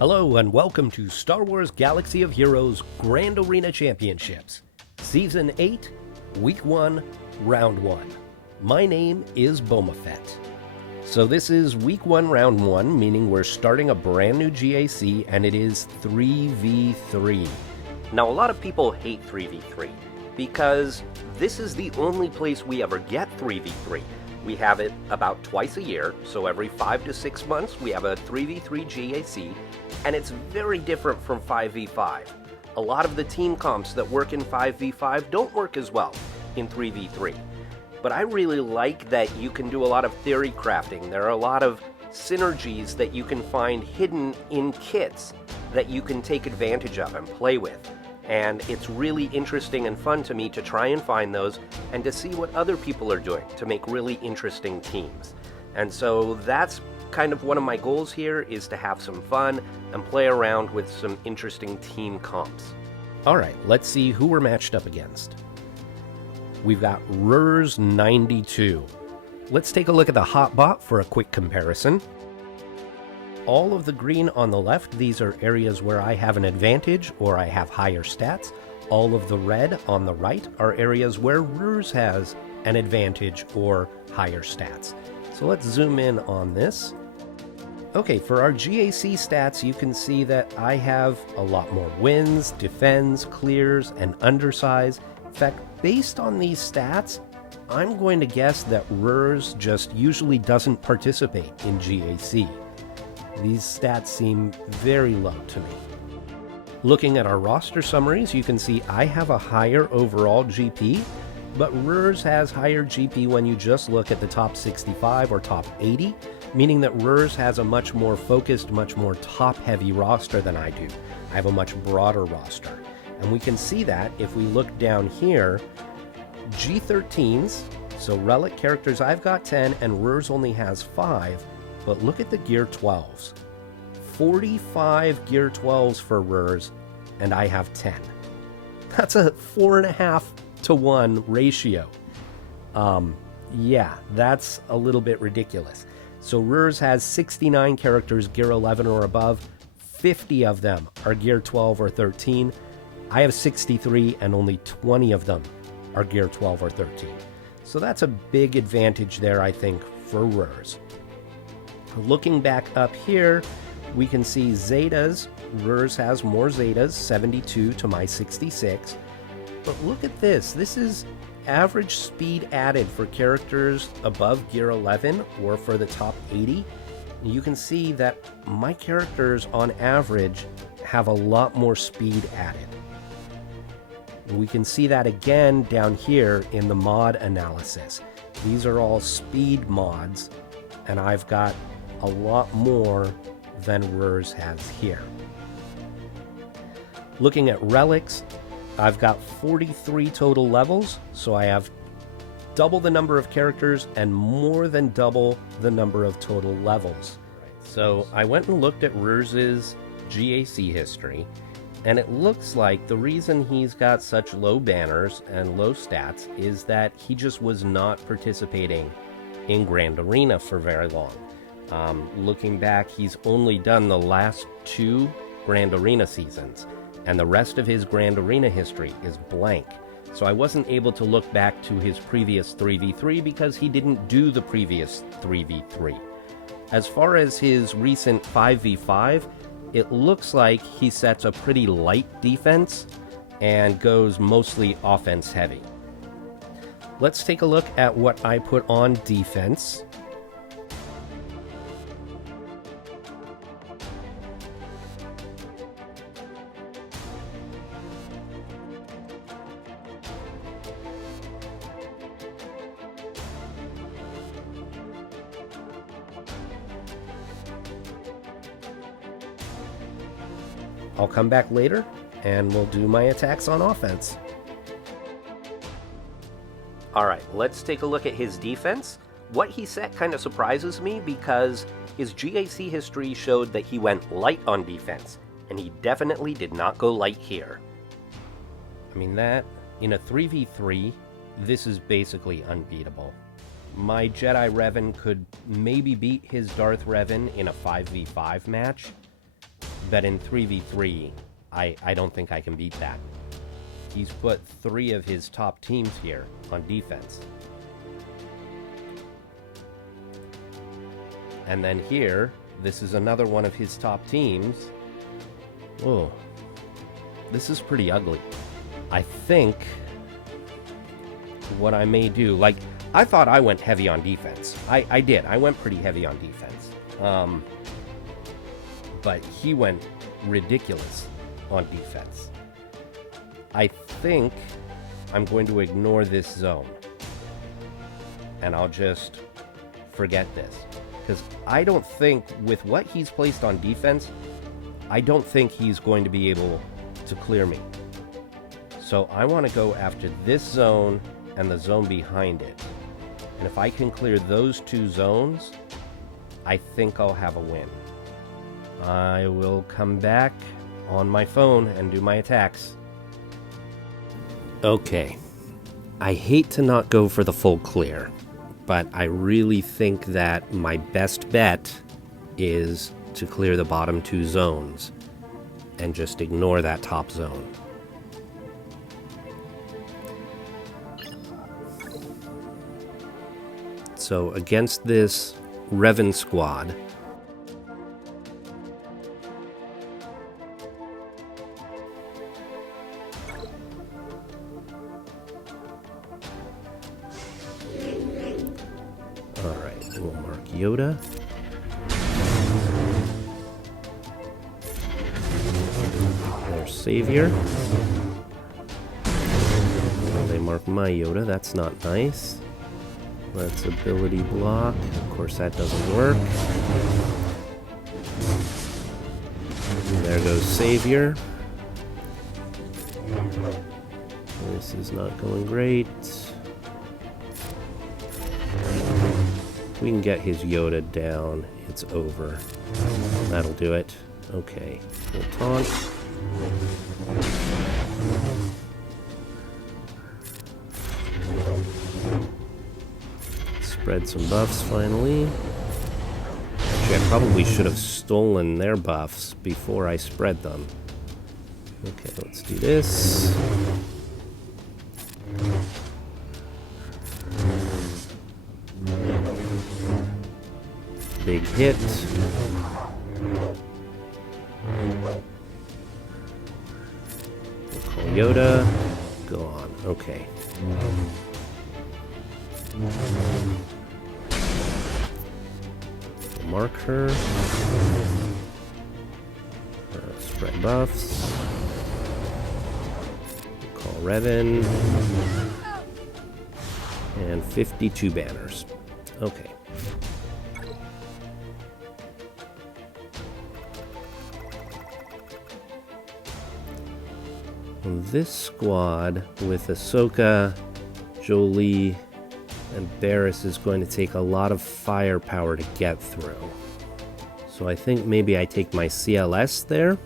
Hello and welcome to Star Wars Galaxy of Heroes Grand Arena Championships, Season 8, Week 1, Round 1. My name is Boma Fett. So this is Week 1, Round 1, meaning we're starting a brand new GAC, and it is 3v3. Now, a lot of people hate 3v3, because this is the only place we ever get 3v3. We have it about twice a year, so every 5 to 6 months we have a 3v3 GAC, and it's very different from 5v5. A lot of the team comps that work in 5v5 don't work as well in 3v3. But I really like that you can do a lot of theory crafting. There are a lot of synergies that you can find hidden in kits that you can take advantage of and play with. And it's really interesting and fun to me to try and find those and to see what other people are doing to make really interesting teams. And so that's kind of one of my goals here, is to have some fun and play around with some interesting team comps. All right, let's see who we're matched up against. We've got Rurs 92. Let's take a look at the hotbot for a quick comparison. All of the green on the left, these are areas where I have an advantage or I have higher stats. All of the red on the right are areas where Rurs has an advantage or higher stats. So let's zoom in on this. Okay, for our GAC stats, you can see that I have a lot more wins, defends, clears, and undersize. In fact, based on these stats, I'm going to guess that Rurs just usually doesn't participate in GAC. These stats seem very low to me. Looking at our roster summaries, you can see I have a higher overall GP, but Rurs has higher GP when you just look at the top 65 or top 80, meaning that Rurs has a much more focused, much more top-heavy roster than I do. I have a much broader roster. And we can see that if we look down here, G13s, so relic characters, I've got 10 and Rurs only has 5. But look at the Gear 12s. 45 Gear 12s for Rurs, and I have 10. That's a 4.5 to 1 ratio. Yeah, that's a little bit ridiculous. So Rurs has 69 characters Gear 11 or above. 50 of them are Gear 12 or 13. I have 63, and only 20 of them are Gear 12 or 13. So that's a big advantage there, I think, for Rurs. Looking back up here, we can see Zetas. Rurs has more Zetas, 72 to my 66. But look at this. This is average speed added for characters above Gear 11 or for the top 80. You can see that my characters on average have a lot more speed added. We can see that again down here in the mod analysis. These are all speed mods, and I've got a lot more than Rurs has here. Looking at relics, I've got 43 total levels, so I have double the number of characters and more than double the number of total levels. So I went and looked at Rurs's GAC history, and it looks like the reason he's got such low banners and low stats is that he just was not participating in Grand Arena for very long. Looking back, he's only done the last 2 Grand Arena seasons, and the rest of his Grand Arena history is blank. So I wasn't able to look back to his previous 3v3 because he didn't do the previous 3v3. As far as his recent 5v5, it looks like he sets a pretty light defense and goes mostly offense heavy. Let's take a look at what I put on defense. I'll come back later, and we'll do my attacks on offense. Alright, let's take a look at his defense. What he set kind of surprises me because his GAC history showed that he went light on defense, and he definitely did not go light here. I mean, that, in a 3v3, this is basically unbeatable. My Jedi Revan could maybe beat his Darth Revan in a 5v5 match, that in 3v3, I don't think I can beat that. He's put 3 of his top teams here on defense. And then here, this is another one of his top teams. Oh, this is pretty ugly. I think what I may do, like, I thought I went heavy on defense. I did. I went pretty heavy on defense. But he went ridiculous on defense. I think I'm going to ignore this zone. And I'll just forget this. Because I don't think, with what he's placed on defense, I don't think he's going to be able to clear me. So I want to go after this zone and the zone behind it. And if I can clear those 2 zones, I think I'll have a win. I will come back on my phone and do my attacks. Okay. I hate to not go for the full clear, but I really think that my best bet is to clear the bottom 2 zones and just ignore that top zone. So against this Revan squad, alright, we'll mark Yoda. There's Savior. Well, they mark my Yoda, that's not nice. Let's ability block. Of course, that doesn't work. There goes Savior. This is not going great. We can get his Yoda down. It's over. That'll do it. Okay. We'll taunt. Spread some buffs finally. Actually, I probably should have stolen their buffs before I spread them. Okay, let's do this. Big hit. We'll call Yoda. Go on. Okay. We'll mark her. Spread buffs. We'll call Revan. And 52 banners. Okay. This squad with Ahsoka, Jolie, and Barriss is going to take a lot of firepower to get through. So I think maybe I take my CLS there.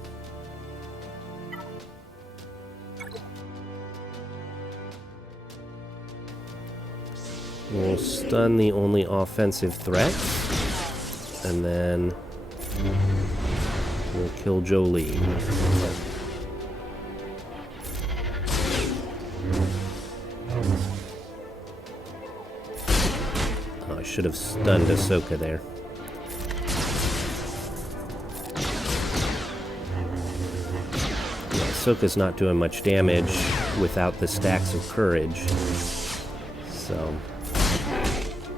We'll stun the only offensive threat. And then we'll kill Jolie. I should have stunned Ahsoka there. Yeah, Ahsoka's not doing much damage without the stacks of courage. So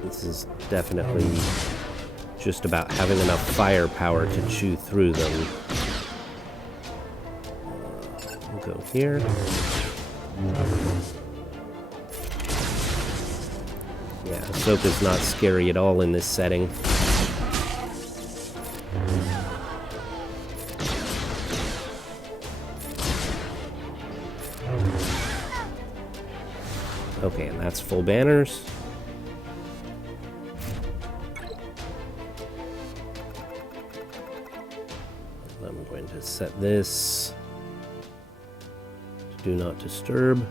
this is definitely just about having enough firepower to chew through them. We'll go here. Yeah, Ahsoka's not scary at all in this setting. Okay, and that's full banners. I'm going to set this to do not disturb.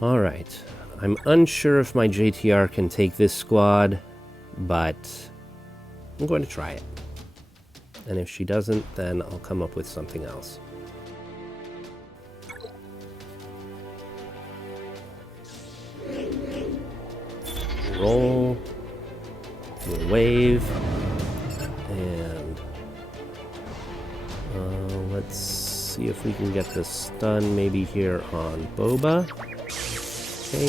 Alright, I'm unsure if my JTR can take this squad. but I'm going to try it. And if she doesn't, then I'll come up with something else. Roll, do a wave, and let's see if we can get the stun maybe here on Boba. Okay,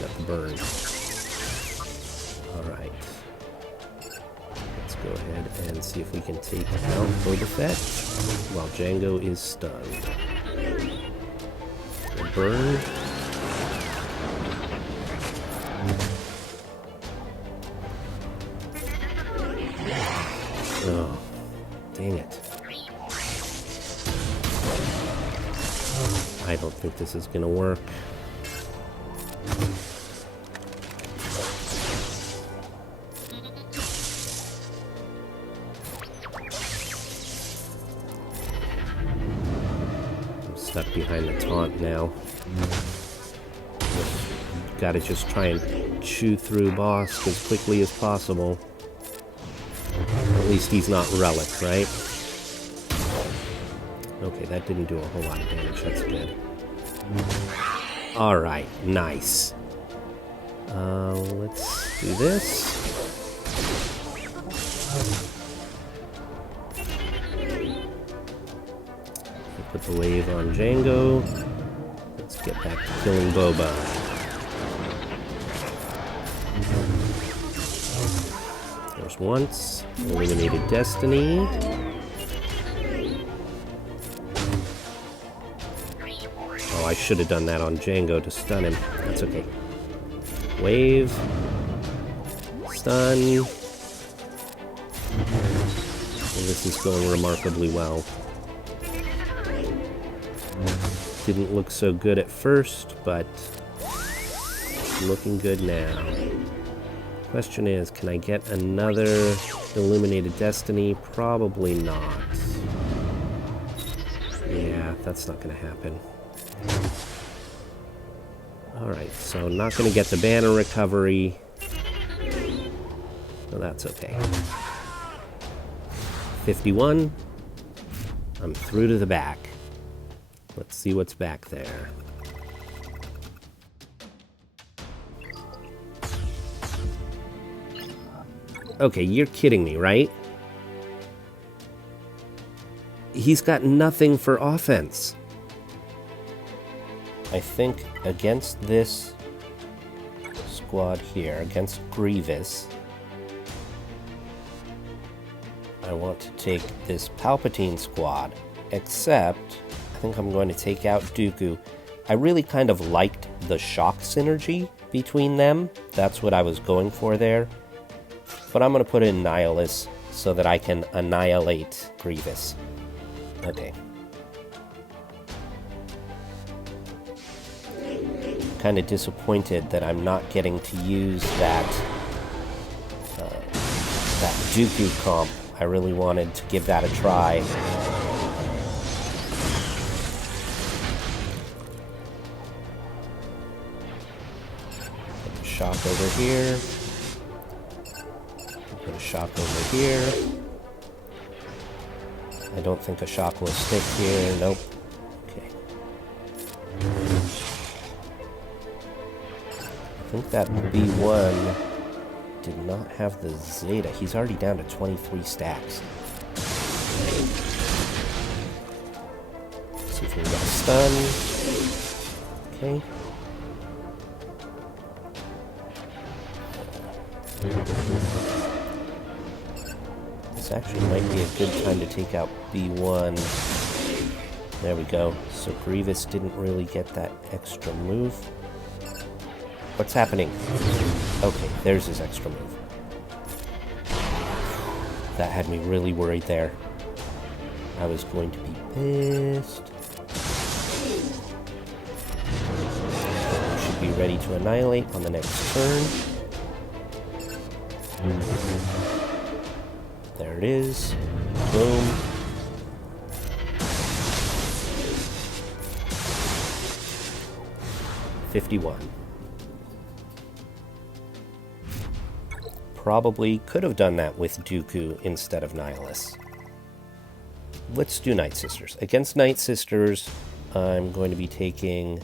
got the burn. Alright, let's go ahead and see if we can take out Boma Fett while Django is stunned. The burn. Oh, dang it. I don't think this is gonna work. I'm stuck behind the taunt now. Gotta just try and chew through boss as quickly as possible. At least he's not relic, right? Okay, that didn't do a whole lot of damage. That's good. Alright, nice. Let's do this. Put the wave on Django. Let's get back to killing Boba. There's once. Eliminated Destiny. Oh, I should have done that on Django to stun him. That's okay. Wave. Stun. And this is going remarkably well. Didn't look so good at first, but looking good now. Question is, can I get another Illuminated Destiny? Probably not. Yeah, that's not going to happen. Alright, so not going to get the banner recovery. So that's okay. 51. I'm through to the back. Let's see what's back there. Okay, you're kidding me, right? He's got nothing for offense. I think against this squad here, against Grievous, I want to take this Palpatine squad, except I think I'm going to take out Dooku. I really kind of liked the shock synergy between them. That's what I was going for there. But I'm going to put in Nihilus so that I can annihilate Grievous. Okay. Kind of disappointed that I'm not getting to use that Dooku comp. I really wanted to give that a try. Put a shock over here. Put a shock over here. I don't think a shock will stick here. Nope. Okay. I think that B1 did not have the Zeta. He's already down to 23 stacks. Let's see if we can get a stun. Okay. This actually might be a good time to take out B1. There we go. So Grievous didn't really get that extra move. What's happening? Okay, there's his extra move. That had me really worried there. I was going to be pissed. We should be ready to annihilate on the next turn. There it is. Boom. probably could have done that with Dooku instead of Nihilus. Let's do Night Sisters. Against Night Sisters, I'm going to be taking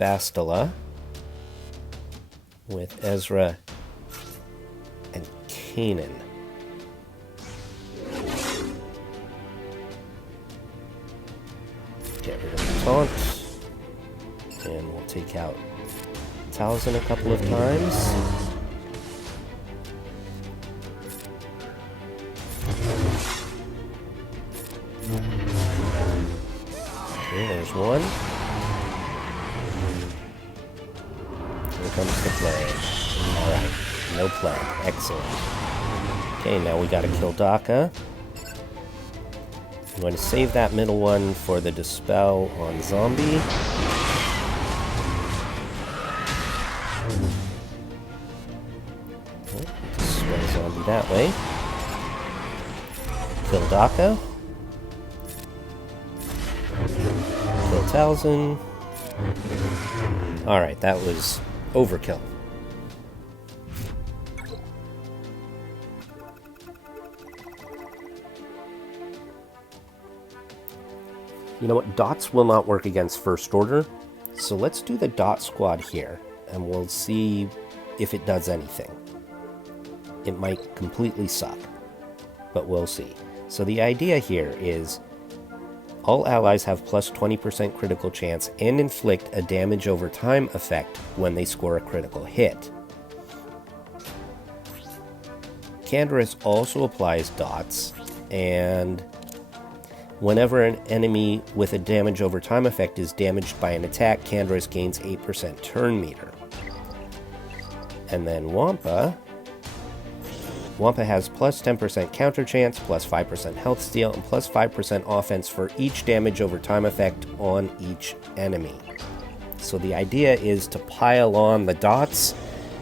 Bastila with Ezra and Kanan. Get rid of the taunt. And we'll take out Talzin a couple of times. Okay, there's one. Here comes the plague. Alright, no plague. Excellent. Okay, now we gotta kill Daka. I'm going to save that middle one for the Dispel on Zombie. Dispel Zombie that way. Kill Daka. Kill Talzin. Alright, that was overkill. You know what? Dots will not work against First Order, so let's do the Dot Squad here, and we'll see if it does anything. It might completely suck, but we'll see. So the idea here is all allies have plus 20% critical chance and inflict a damage over time effect when they score a critical hit. Canderous also applies dots, and whenever an enemy with a damage over time effect is damaged by an attack, Canderous gains 8% turn meter. And then Wampa has plus 10% counter chance, plus 5% health steal, and plus 5% offense for each damage over time effect on each enemy. So the idea is to pile on the dots,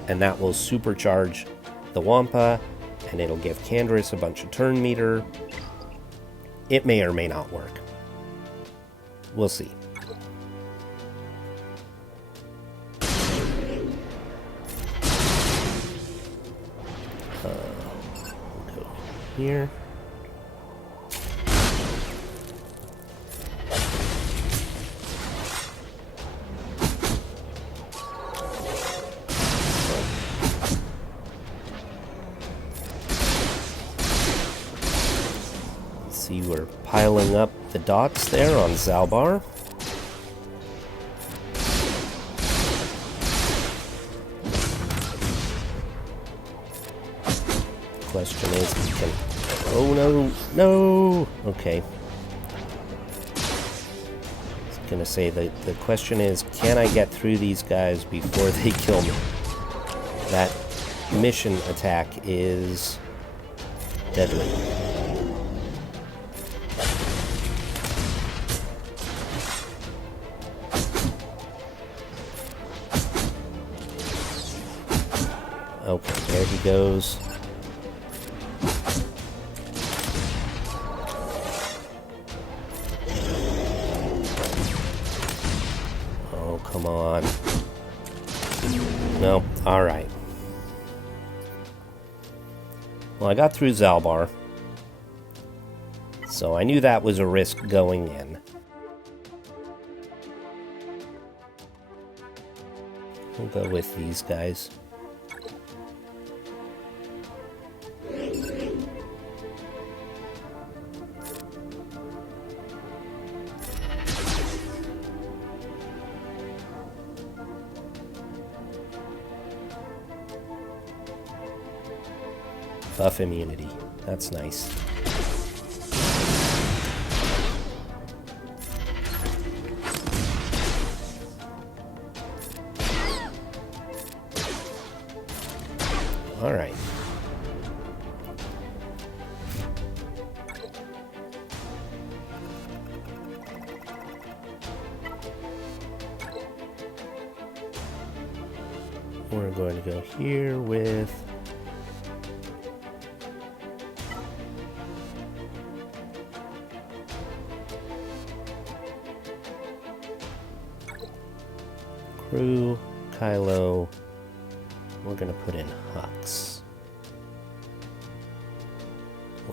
and that will supercharge the Wampa, and it'll give Canderous a bunch of turn meter. It may or may not work. We'll see. We'll go here. See, we're piling up the dots there on Zalbar. Question is, can... Oh no, no! Okay. I was gonna say, the question is, can I get through these guys before they kill me? That mission attack is deadly. Okay, there he goes. Oh, come on. No, alright. Well, I got through Zalbar, so I knew that was a risk going in. We'll go with these guys. Buff immunity. That's nice. All right. We're going to go here with Crew, Kylo. We're going to put in Hux.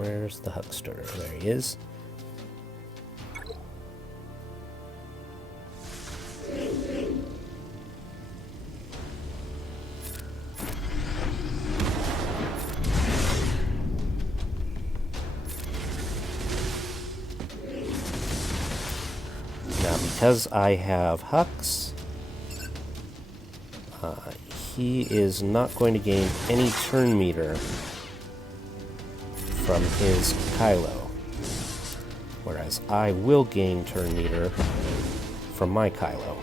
Where's the huckster? There he is. Now, because I have Hux, he is not going to gain any turn meter from his Kylo, whereas I will gain turn meter from my Kylo.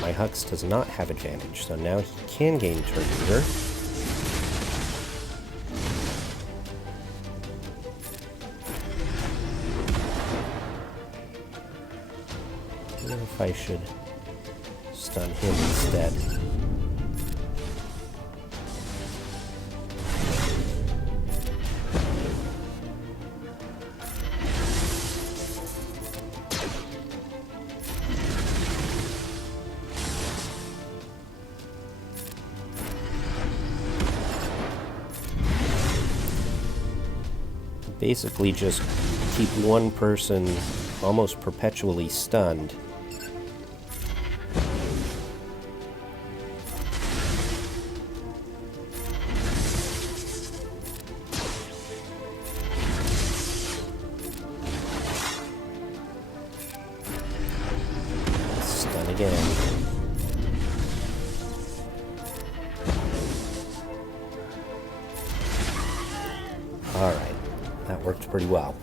My Hux does not have advantage, so now he can gain turn meter. I wonder if I should stun him instead. Basically just keep one person almost perpetually stunned. Stun again. Alright. That worked pretty well.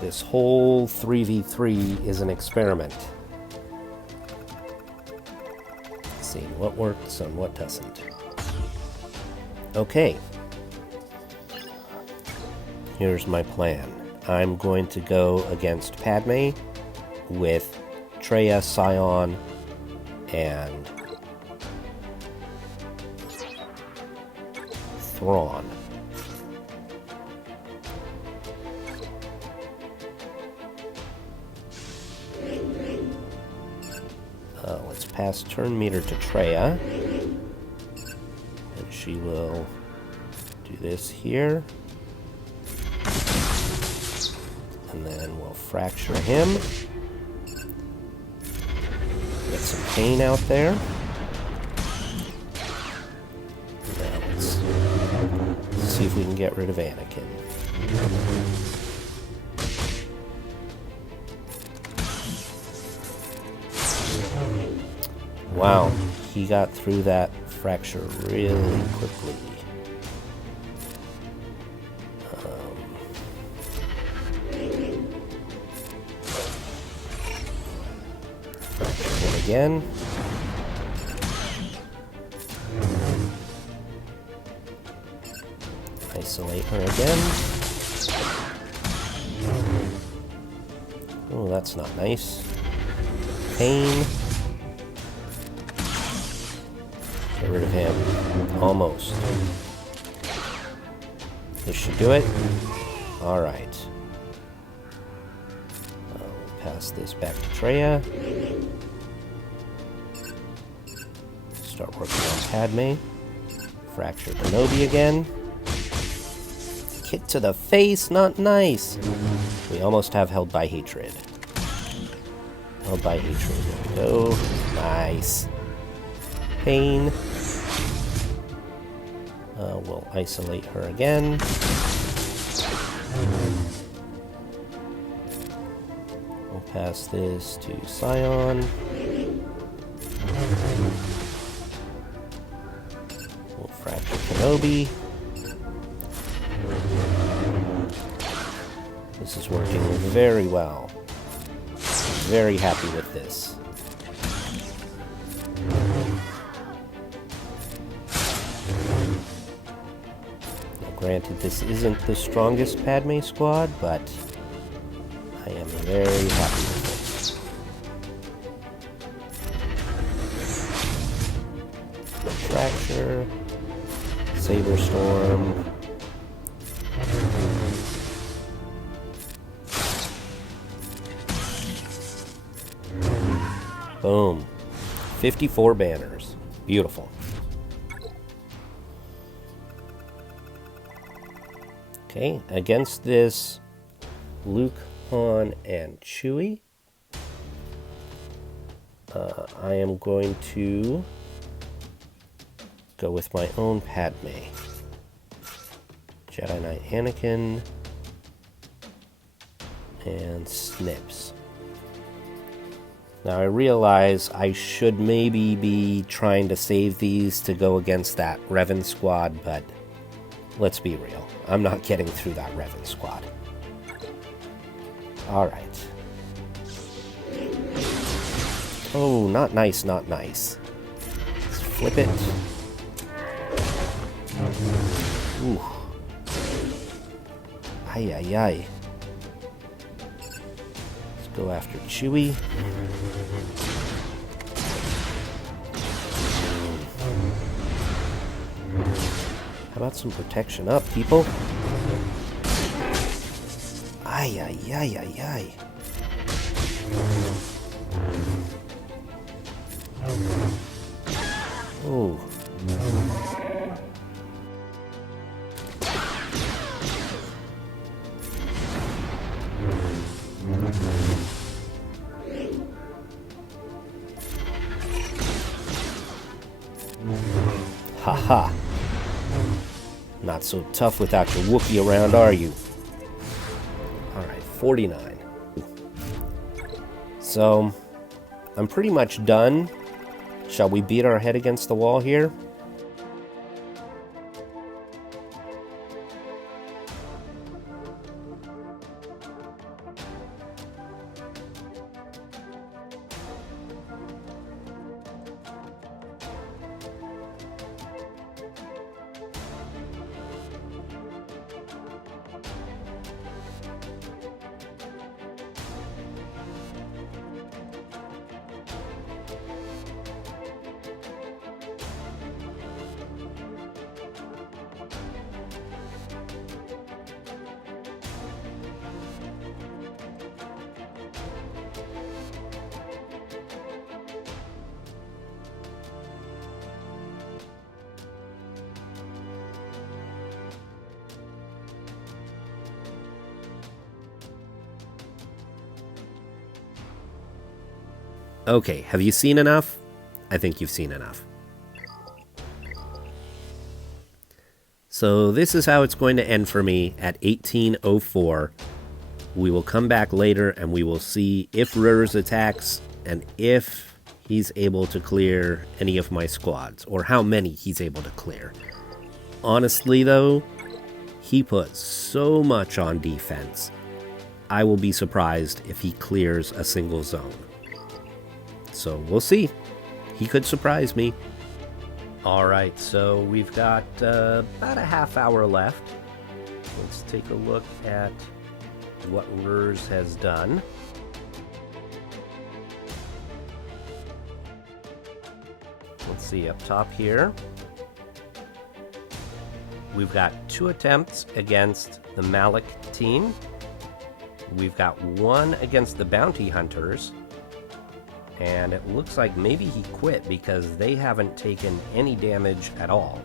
This whole 3v3 is an experiment. Seeing what works and what doesn't. Okay. Here's my plan. I'm going to go against Padme with Traya, Scion, and Thrawn. Let's pass turn meter to Traya, and she will do this here, and then we'll fracture him, get some pain out there. Now let's see if we can get rid of Anakin. Wow, he got through that fracture really quickly. Fracture him again. Isolate her again. Oh, that's not nice. Pain. Get rid of him. Almost. This should do it. Alright. Pass this back to Traya. Start working on Padme. Fracture Kenobi again. Kick to the face, not nice. We almost have Held by Hatred. Held by Hatred. There we go. Nice. Pain. We'll isolate her again. We'll pass this to Scion. We'll fracture Kenobi. This is working very well. Very happy with this. Granted, this isn't the strongest Padme squad, but I am very happy with it. Fracture, Saber Storm. Boom. 54 banners. Beautiful. Okay, against this Luke, Han, and Chewie, I am going to go with my own Padme. Jedi Knight Anakin and Snips. Now I realize I should maybe be trying to save these to go against that Revan squad, but let's be real. I'm not getting through that Revan squad. Alright. Oh, not nice, not nice. Let's flip it. Ooh. Ay, ay, ay. Let's go after Chewie. How about some protection up, people? Ay, ay, ay, ay, ay. Oh. Haha. Not so tough without your Wookiee around, are you? Alright, 49. So, I'm pretty much done. Shall we beat our head against the wall here? Okay, have you seen enough? I think you've seen enough. So this is how it's going to end for me at 1804. We will come back later and we will see if Rurs attacks and if he's able to clear any of my squads, or how many he's able to clear. Honestly though, he puts so much on defense, I will be surprised if he clears a single zone. So we'll see. He could surprise me. Alright, so we've got about a half hour left. Let's take a look at what Rurs has done. Let's see, up top here, we've got 2 attempts against the Malik team. We've got 1 against the Bounty Hunters. And it looks like maybe he quit because they haven't taken any damage at all.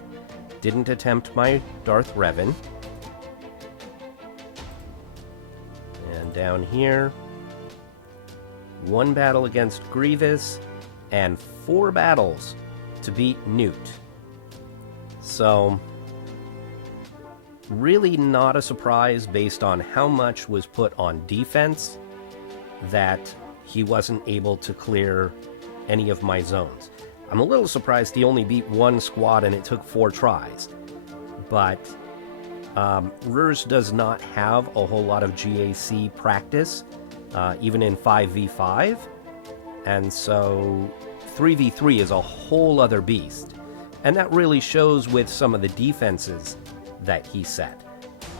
Didn't attempt my Darth Revan. And down here, 1 battle against Grievous and 4 battles to beat Newt. So, really not a surprise based on how much was put on defense that he wasn't able to clear any of my zones. I'm a little surprised he only beat 1 squad and it took 4 tries. But Rurs does not have a whole lot of GAC practice, even in 5v5. And so 3v3 is a whole other beast. And that really shows with some of the defenses that he set.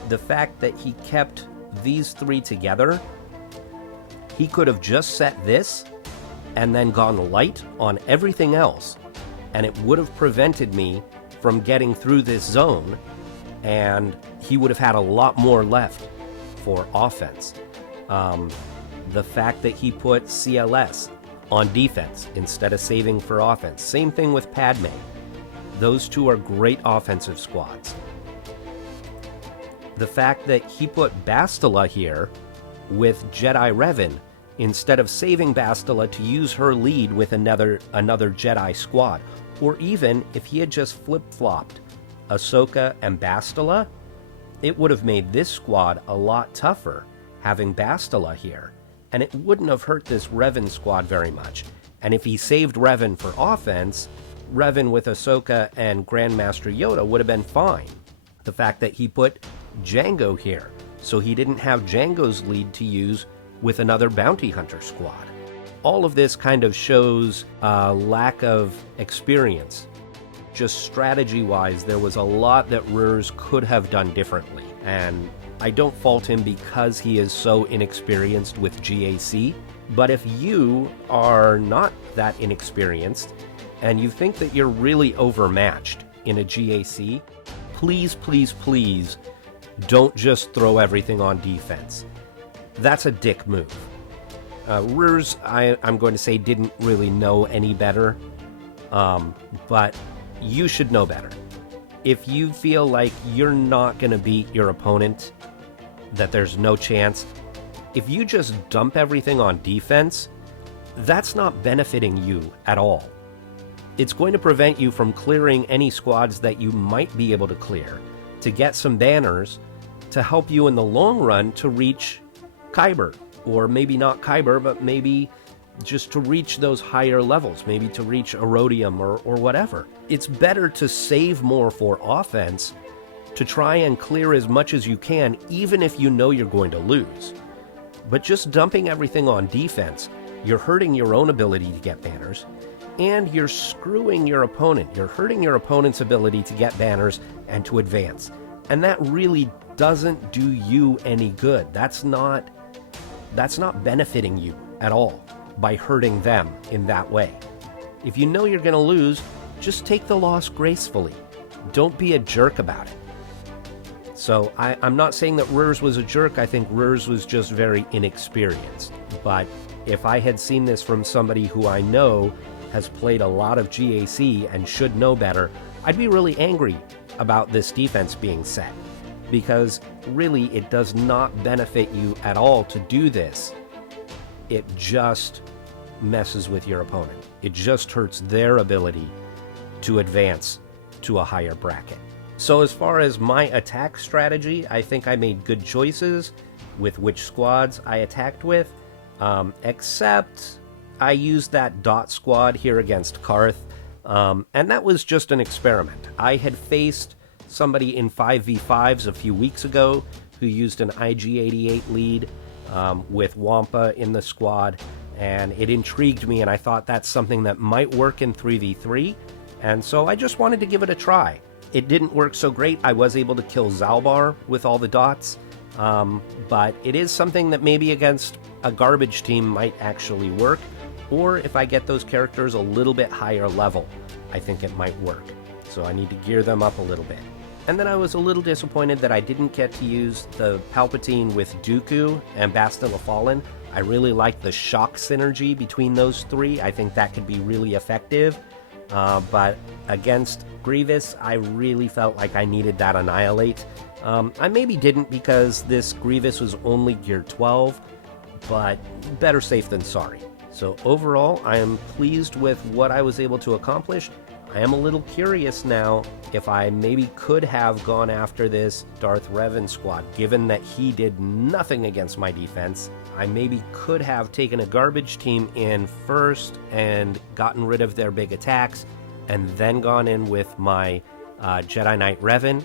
The fact that he kept these 3 together, he could have just set this and then gone light on everything else, and it would have prevented me from getting through this zone, and he would have had a lot more left for offense. The fact that he put CLS on defense instead of saving for offense. Same thing with Padme. Those two are great offensive squads. The fact that he put Bastila here with Jedi Revan instead of saving Bastila to use her lead with another Jedi squad, or even if he had just flip-flopped Ahsoka and Bastila, it would have made this squad a lot tougher having Bastila here, and it wouldn't have hurt this Revan squad very much. And if he saved Revan for offense, Revan with Ahsoka and Grandmaster Yoda would have been fine. The fact that he put Jango here, so he didn't have Jango's lead to use with another bounty hunter squad. All of this kind of shows a lack of experience. Just strategy-wise, there was a lot that Rurs could have done differently, and I don't fault him because he is so inexperienced with GAC, but if you are not that inexperienced and you think that you're really overmatched in a GAC, please, please, please don't just throw everything on defense. That's a dick move. Rurs, I'm going to say, didn't really know any better, but you should know better. If you feel like you're not going to beat your opponent, that there's no chance, if you just dump everything on defense, that's not benefiting you at all. It's going to prevent you from clearing any squads that you might be able to clear, to get some banners, to help you in the long run to reach Kyber, or maybe not Kyber, but maybe just to reach those higher levels, maybe to reach Erodium or whatever. It's better to save more for offense, to try and clear as much as you can, even if you know you're going to lose. But just dumping everything on defense, you're hurting your own ability to get banners, and you're screwing your opponent. You're hurting your opponent's ability to get banners and to advance. And that really doesn't do you any good. That's not benefiting you at all by hurting them in that way. If you know you're going to lose, just take the loss gracefully. Don't be a jerk about it. So I'm not saying that Rurs was a jerk. I think Rurs was just very inexperienced. But if I had seen this from somebody who I know has played a lot of GAC and should know better, I'd be really angry about this defense being set. Because really, it does not benefit you at all to do this. It just messes with your opponent. It just hurts their ability to advance to a higher bracket. So as far as my attack strategy, I think I made good choices with which squads I attacked with, except I used that dot squad here against Karth, and that was just an experiment. I had faced somebody in 5v5s a few weeks ago who used an IG-88 lead with Wampa in the squad, and it intrigued me, and I thought that's something that might work in 3v3, and so I just wanted to give it a try. It didn't work so great. I was able to kill Zalbar with all the dots, but it is something that maybe against a garbage team might actually work, or if I get those characters a little bit higher level, I think it might work. So I need to gear them up a little bit. And then I was a little disappointed that I didn't get to use the Palpatine with Dooku and Bastila Fallen. I really like the shock synergy between those three. I think that could be really effective. But against Grievous, I really felt like I needed that Annihilate. I maybe didn't because this Grievous was only gear 12, but better safe than sorry. So overall, I am pleased with what I was able to accomplish. I am a little curious now if I maybe could have gone after this Darth Revan squad, given that he did nothing against my defense. I maybe could have taken a garbage team in first and gotten rid of their big attacks, and then gone in with my Jedi Knight Revan.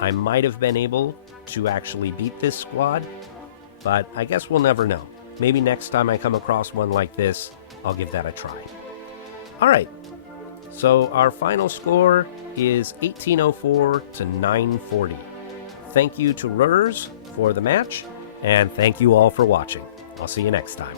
I might have been able to actually beat this squad, but I guess we'll never know. Maybe next time I come across one like this, I'll give that a try. Alright, so our final score is 1804 to 940. Thank you to Rurs for the match, and thank you all for watching. I'll see you next time.